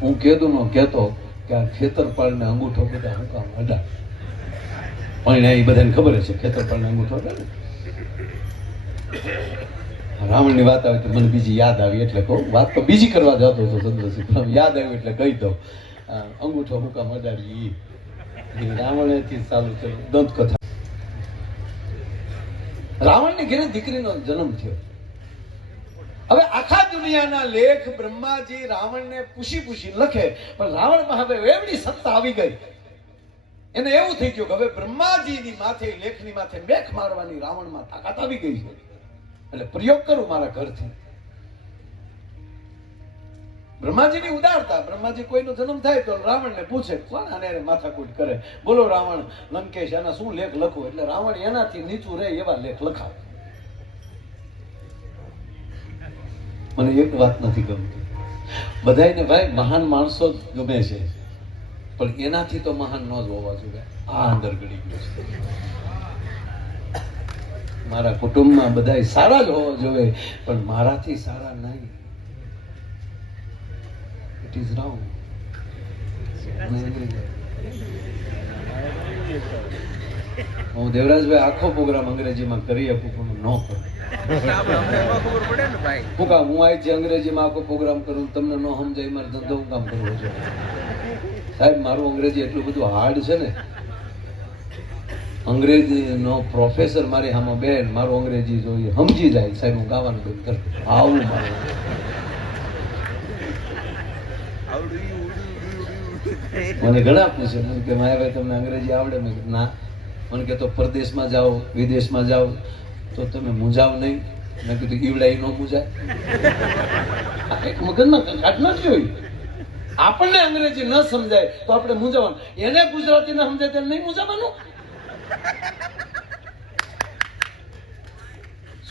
હું કહેતું નો કહેતો કે આ ખેતરપાળને અંગૂઠો બધા હું કામ પણ એ બધાને ખબર છે ખેતરપાળને અંગૂઠો અડા ને. રાવણની વાત આવે તો મને બીજી યાદ આવી, એટલે કહું, વાત તો બીજી કરવા જતો હતો ચંદ્રસિંહ પણ યાદ આવ્યું એટલે કહી દઉં. અંગૂઠો હું કામ અડાડી એ રાવણેથી ચાલુ કથા દંતકથા. રાવણની ઘેરે દીકરીનો જન્મ થયો. હવે આખા દુનિયાના લેખ બ્રહ્માજી રાવણને પૂછી પૂછી લખે, પણ રાવણમાં હવે એવડી સત્તા આવી ગઈ. એને એવું થઈ ગયું કે હવે બ્રહ્માજીની માથે, લેખની માથે મેખ મારવાની રાવણમાં તાકાત આવી ગઈ છે. એટલે પ્રયોગ કરું મારા ઘરથી. બ્રહ્માજીની ઉદારતા, બ્રહ્માજી કોઈનો જન્મ થાય તો રાવણને પૂછે, કોણ આને માથાકૂટ કરે? બોલો, રાવણ, લંકેશ, એના શું લેખ લખો? એટલે રાવણ એનાથી નીચું રહે એવા લેખ લખાવે. મને એક વાત નથી ગમતી. બધાયને ભાઈ, મહાન માણસો જ ગમે છે. પણ એનાથી તો મહાન ન જ હોવા જોઈએ. આ અંદર ગળી ગયું છે. મારા કુટુંબમાં બધાય સારા જ હોવા જોઈએ, પણ મારાથી સારા નહીં. ઇટ ઇઝ રાઉન્ડ હું દેવરાજભાઈ આખો પ્રોગ્રામ અંગ્રેજીમાં કરી આપું પણ ન કરું. હું કામ હું અહીંથી અંગ્રેજીમાં આખો પ્રોગ્રામ કરું તમને ન સમજાય મારે ધંધો હું કામ કરવો છે? સાહેબ મારું અંગ્રેજી એટલું બધું હાર્ડ છે ને. અંગ્રેજીનો પ્રોફેસર મારી સામે બેન મારું અંગ્રેજી જોઈએ સમજી જાય સાહેબ હું ગાવાનું બંધ કરું આવું મારું. મને ઘણા પૂછે કે કે માયાભાઈ તમને અંગ્રેજી આવડે? મેં ના. મને કહેતો પરદેશમાં જાઓ, વિદેશમાં જાઓ. તો તમે મૂંઝાવ નહીં. મેં કીધું ઈવડાઈ ન મૂંઝાય. મગજમાં કાઢ ન જોઈ આપણને અંગ્રેજી ન સમજાય તો આપણે મૂંઝાવાનું. એને ગુજરાતી ન સમજાય તેને નહીં મૂંઝાવાનું?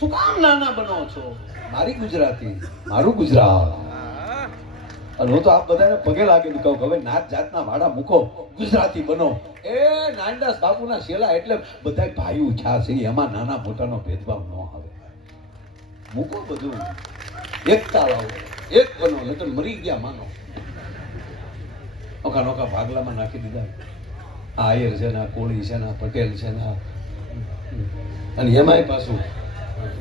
શું કામ નાના બનો છો? મારી ગુજરાતી, મારું ગુજરાત. અને હું તો આપ બધાને પગે લાગીને કે હવે નાત જાતના વાડા મૂકો, ગુજરાતી બનો. એ નાનદાસ બાપુના શેલા એટલે બધાય ભાઈઓ ઉછા છે, એમાં નાના મોટાનો ભેદભાવ ન આવે. મૂકો બધું. એકતા લાવો એક બનો, નહીતર મરી ગયા, માનો. નોખા નોખા ભાગલામાં નાખી દીધા. આયર છે, ને કોળી છે, ને પટેલ છે, ને અને એમાંય પાછું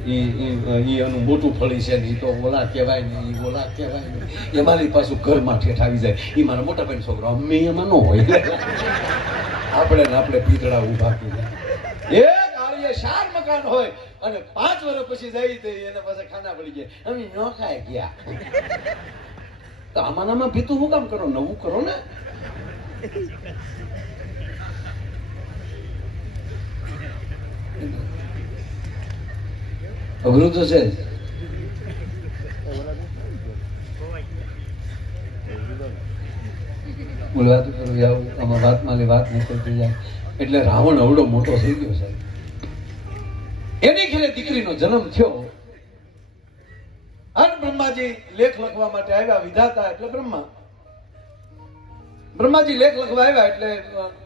ઈ એનું મોટું ફળી છે, ને એ તો ઓલા કહેવાય ને ઈ ઓલા કહેવાય ને એમાંની પાછું ઘરમાં ઠેઠ આવી જાય. એ મારા મોટા ભાઈ છોકરો અમે એમાં ન હોય. આપણે આપણે પીતળા ઊભા કર્યા. એક આળીએ શાર મકાન હોય અને પાંચ વર્ષ પછી જાય તો એને પાસે ખાના પડી ગયા. અમે ન ખાય ગયા. તો આમાં ભીતું શું કામ કરો? નવું કરો ને. અઘરું તો છે. બોલવાતું કરું આવું આમાં વાત લે વાત નીકળતી જાય એટલે રાવણ અવડો મોટો થઈ ગયો સાહેબ. એની ઘેરે દીકરીનો જન્મ થયો. અને બ્રહ્માજી લેખ લખવા માટે આવ્યા, વિધાતા એટલે બ્રહ્મા. બ્રહ્માજી લેખ લખવા આવ્યા એટલે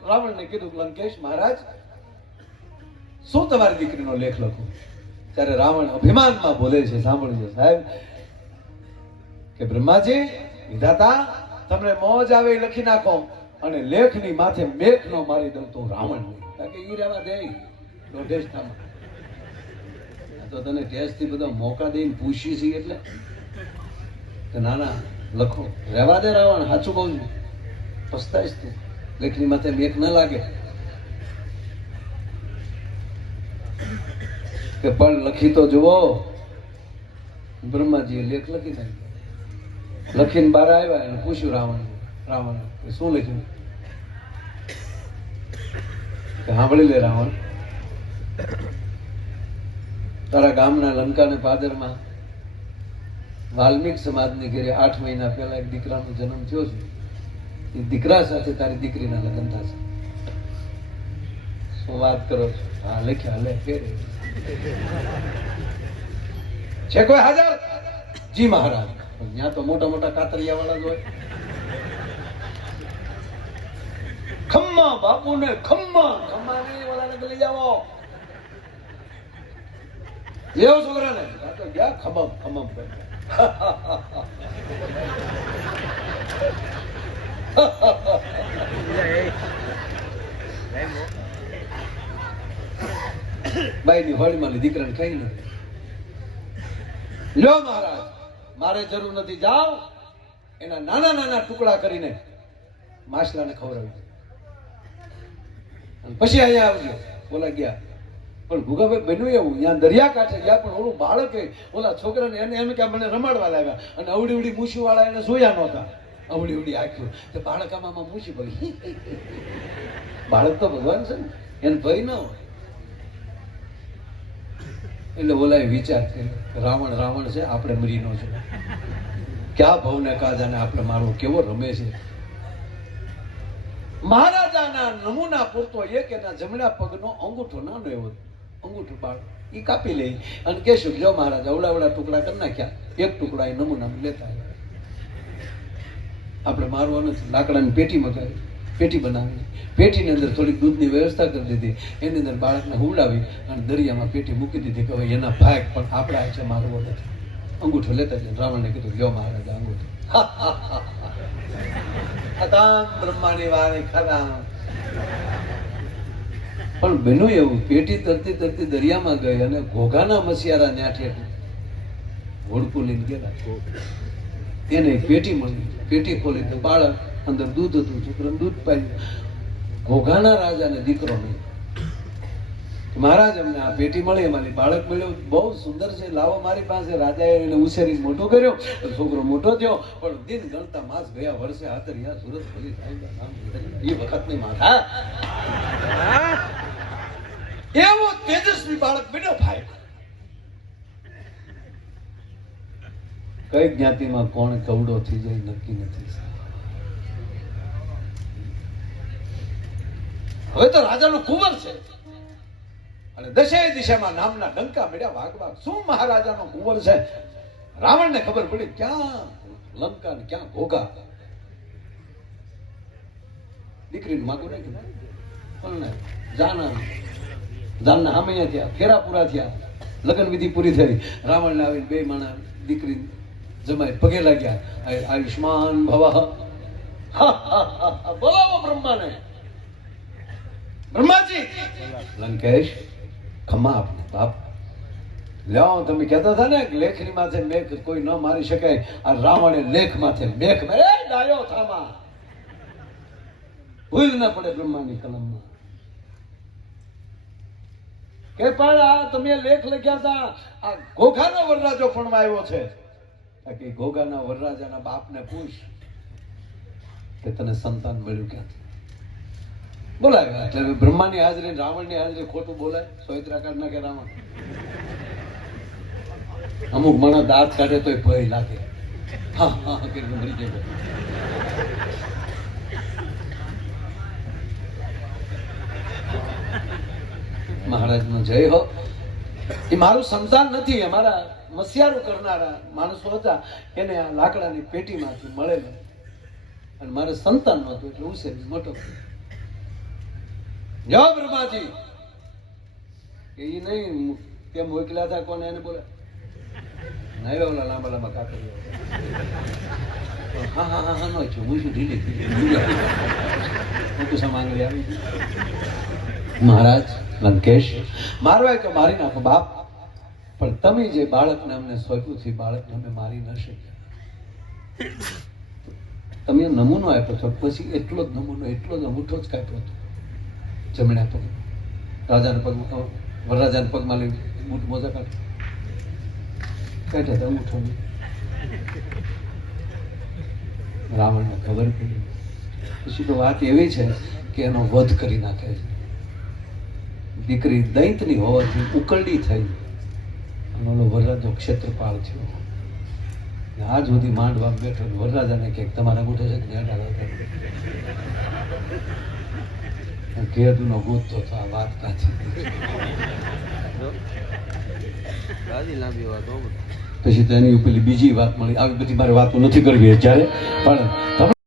રાવણને કીધું લંકેશ મહારાજ, શું તમારી દીકરીનો લેખ લખો? ત્યારે રાવણ અભિમાનમાં બોલે છે, સાંભળજો સાહેબ, કે બ્રહ્માજી, વિધાતા તમને મોજ આવે લખી નાખો. અને લેખની માથે મેઘ નો મારી દઉં તો રાવણ કારણ કે ઈ રહેવા દે. તો તને ટેસ્ટથી બધા મોકા દઈને પૂછી છે એટલે. કે ના ના લખો. રહેવા દે રાવણ, સાચું કહું છું. પસ્તાઈશ તું. લેખની માથે મેઘ ન લાગે. કે પણ લખી તો જુઓ. બ્રહ્માજીએ લેખ લખી નાખ્યો. લખીને બહાર આવ્યા એને પૂછ્યું રાવણ રાવણ શું લખ્યું? સાંભળી લે રાવણ, તારા ગામના લંકાને પાદરમાં વાલ્મીક સમાજની ઘેરે આઠ મહિના પહેલા એક દીકરાનો જન્મ થયો છે. એ દીકરા સાથે તારી દીકરીના લગ્ન થશે. શું વાત કરો છો? હા લખ્યા લે, ફેરે. છે કોઈ હાજર? જી મહારાજ. ત્યાં તો મોટા મોટા કાતરિયા વાળા જ હોય. ખમ્મા બાપુને, ખમ્મા. ખમ્મા ને વાળાને લઈ જાવો લેવો છોકરા ને તો ગયા ખમમ ખમમ કરી બાઈની હોળીમાં દીકરાને કઈ નહીં લ્યો મહારાજ. મારે જરૂર નથી, જાઓ. એના નાના નાના ટુકડા કરીને માછલાને ખવડાવી પછી અહીંયા આવજો. ઓલા ગયા. પણ ભૂગાભાઈ બન્યું એવું. ત્યાં દરિયા કાંઠે ગયા, પણ ઓલું બાળકે ઓલા છોકરાને એને એમ કે મને રમાડવા લાવ્યા અને અવડી ઉડી મૂછી વાળા એને સોયા નહોતા. અવડી ઉડી આખ્યું તો બાળક આમાં મૂછી પડી બાળક તો ભગવાન છે ને. એને ભય ન હોય. એટલે ઓલાએ વિચાર કર્યો રાવણ રાવણ છે, આપણે મરીનો છે. ક્યાં ભવને કાજાને આપણે મારવો કેવો રમે છે? મહારાજાના નમૂના પૂરતો એક એના જમણા પગનો અંગૂઠો નાનો એવો અંગૂઠો બાળ એ કાપી લઈ અને કહેશું જો મહારાજ અવડાવડા ટુકડા કરી નાખ્યા. એક ટુકડા એ નમૂના લેતા આપણે મારવાનું લાકડાની પેટી મગાવી. પેટી બનાવી પેટીની અંદર થોડીક દૂધની વ્યવસ્થા કરી દીધી. એની અંદર બાળકને હુવડાવી અને દરિયામાં પેટી મૂકી દીધી કે હવે એના ભાગ પણ આપણા છે, મારવો નથી. અંગૂઠો લેતા જઈને રાવણને કીધું, લ્યો મહારાજ અંગૂઠો. પણ બન્યું એવું, પેટી તરતી તરતી દરિયામાં ગઈ અને ઘોઘાના મસિયારા ન્યાઠે હોડકું લઈને ગયેલા એને પેટી મળી. પેટી ખોલી તો બાળક અંદર દૂધ હતું, છોકરાને દૂધ પાડ્યું. ઘોઘાના રાજાને દીકરો નહીં મહારાજ, અમને આ પેટી મળી અમારી બાળક મળ્યો. બહુ સુંદર છે, લાવો મારી પાસે. રાજાએ એને ઉછેરી મોટો કર્યો. છોકરો મોટો થયો, પણ દિન ગણતા માસ ગયા વર્ષે હાથરિયા સુરત ભલી એ વખતની માથા. એવો તેજસ્વી બાળક બન્યો ભાઈ. કઈ જ્ઞાતિમાં કોણ કવડો થઈ જાય નક્કી નથી હવે તો રાજાનો કુંવર છે. અને દશે દિશામાં નામના ડંકા મળ્યા વાઘ વાઘ. શું મહારાજાનો કુંવર છે? રાવણને ખબર પડી ક્યાં લંકા ને ક્યાં ઘોઘા. દીકરીને માગું કીધું પણ જાના જાનના હામૈયા થયા ફેરા પૂરા થયા. લગ્ન વિધિ પૂરી થઈ. રાવણને આવીને બે માણા દીકરી જમાય પગે લાગ્યા. આયુષ્માન ભવા. બોલાવો બ્રહ્માને. બ્રહ્માજી! લંકેશ, ખમા આપને, બાપ. લ્યો, તમે કહેતા હતા ને લેખની માથે મેઘ કોઈ ન મારી શકાય આ રાવણે લેખ માથે મેઘ મારે ડાયો થામા. ભૂલ ન પડે બ્રહ્માની કલમમાં. કે પણ આ તમે લેખ લખ્યા હતા. આ ઘોઘાનો વરરાજો પણ આવ્યો છે. કે ઘોઘાના વરરાજાના બાપને પૂછ કે તને સંતાન મળ્યું ક્યાંથી? બોલાવ્યા એટલે બ્રહ્માની હાજરી રાવણની હાજરી ખોટું બોલાય? સોયત્રાકાર ના કે રાવણ? અમુક માણસ દાંત કાઢે તો ભય લાગે. હા હા જાય હો. એ મારું સંતાન નથી. અમારા મસિયારું કરનારા માણસો હતા. એને આ લાકડાની પેટીમાંથી મળેલું. અને મારે સંતાન નહોતું, એટલે હું મોટો કર્યો. જય બ્રહ્માજી. કે ઈ નહીં, કેમ મોકલ્યા હતા કોને એને બોલે નહીં ઓલા લાંબા લાંબા કાકડી હા હા હા હા, નો છું હું શું ઢીલી હું તો સામાંગળી આવી. મહારાજ, લંકેશ મારવા તો મારી નાખો બાપ. પણ તમે જે બાળકને અમને સોંપ્યું છે બાળકને અમે મારી ન શક્યા. તમે નમૂનો આપ્યો છો પછી એટલો જ નમૂનો, એટલો જ અમૂઠો જ કાપ્યો હતો. જમણા પગ રાજાના પગ વરરાજાના પગમાં લઈ બૂટ મોજા કાઢ. કાઢ્યા હતા અંગૂઠો રાવણને ખબર પડી. પછી તો વાત એવી છે કે એનો વધ કરી નાખે છે. દીકરી દૈતની હોવાથી ઉકરડી થઈ. અને ઓલો વરરાજો ક્ષેત્રપાળ થયો. આજ સુધી માંડવા બેઠો વરરાજાને કે તમારા અંગૂઠો છે કે નહીં ગોતો આ વાત કાચી પછી તેની ઉપર બીજી વાત મળી. આવી બધી મારે વાતો નથી કરવી અત્યારે. પણ